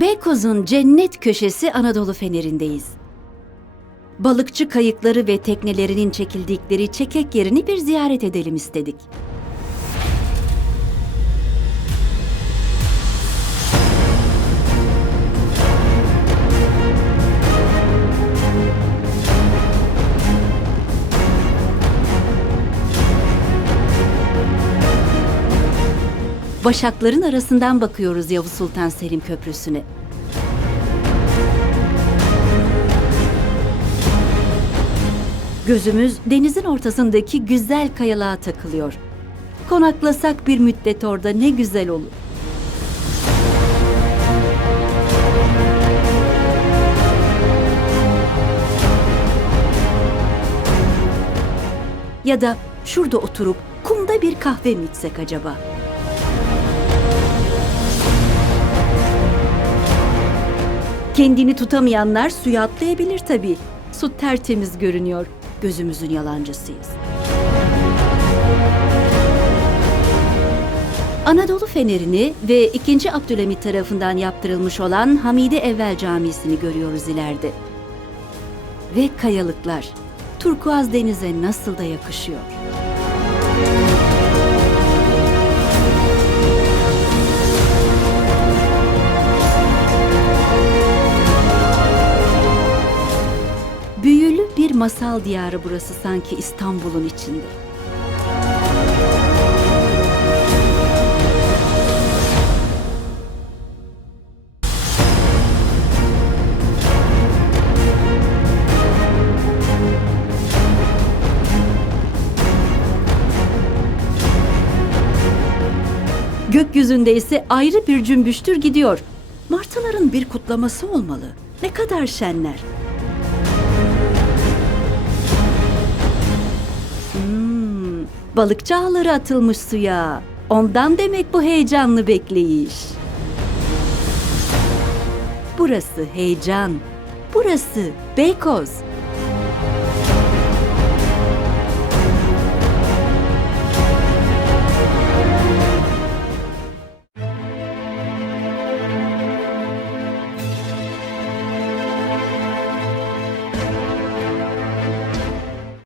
Beykoz'un cennet köşesi Anadolu Feneri'ndeyiz. Balıkçı kayıkları ve teknelerinin çekildikleri çekek yerini bir ziyaret edelim istedik. Başakların arasından bakıyoruz Yavuz Sultan Selim Köprüsü'ne. Gözümüz denizin ortasındaki güzel kayalığa takılıyor. Konaklasak bir müddet orada ne güzel olur. Ya da şurada oturup kumda bir kahve mi içsek acaba? Kendini tutamayanlar suya atlayabilir tabii. Su tertemiz görünüyor. Gözümüzün yalancısıyız. Anadolu Feneri'ni ve 2. Abdülhamit tarafından yaptırılmış olan Hamide Evvel Camisi'ni görüyoruz ileride. Ve kayalıklar. Turkuaz denize nasıl da yakışıyor. Bir masal diyarı burası sanki İstanbul'un içinde. Gökyüzünde ise ayrı bir cümbüştür gidiyor. Martıların bir kutlaması olmalı. Ne kadar şenler. Balıkçı ağları atılmış suya. Ondan demek bu heyecanlı bekleyiş. Burası heyecan. Burası Beykoz.